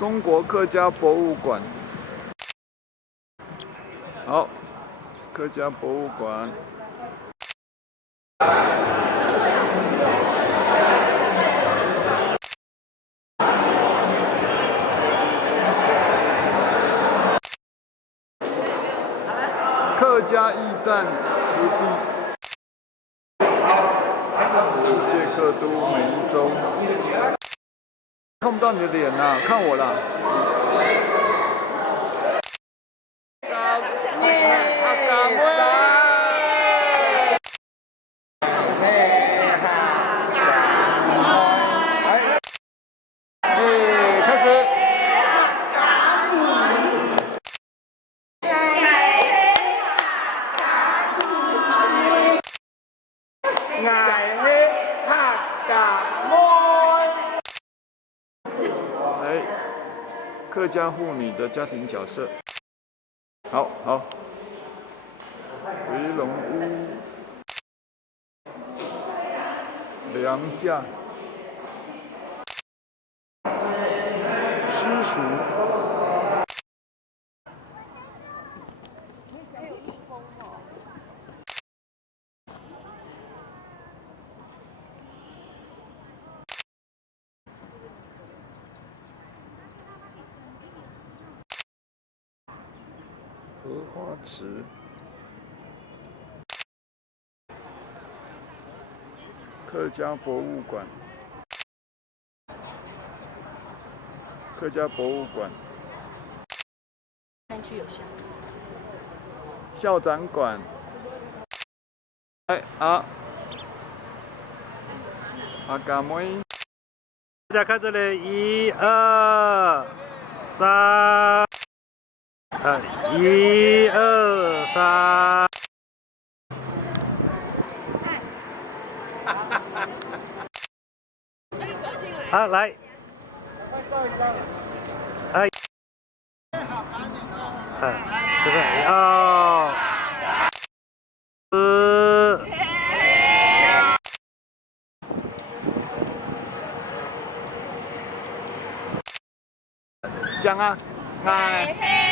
中国客家博物馆。好，客家博物馆。客家驿站石壁，世界各都每一周。看不到你的脸呐、看我啦。开始。来，客家妇女的家庭角色。好。回龙屋，娘家，私塾。荷花池，客家博物馆，客家博物馆，山区有校长馆，哎好，阿嘎妹，大家看这里，1、2、3。1、2、3。好，来。哎。这个1、4。讲啊，哎。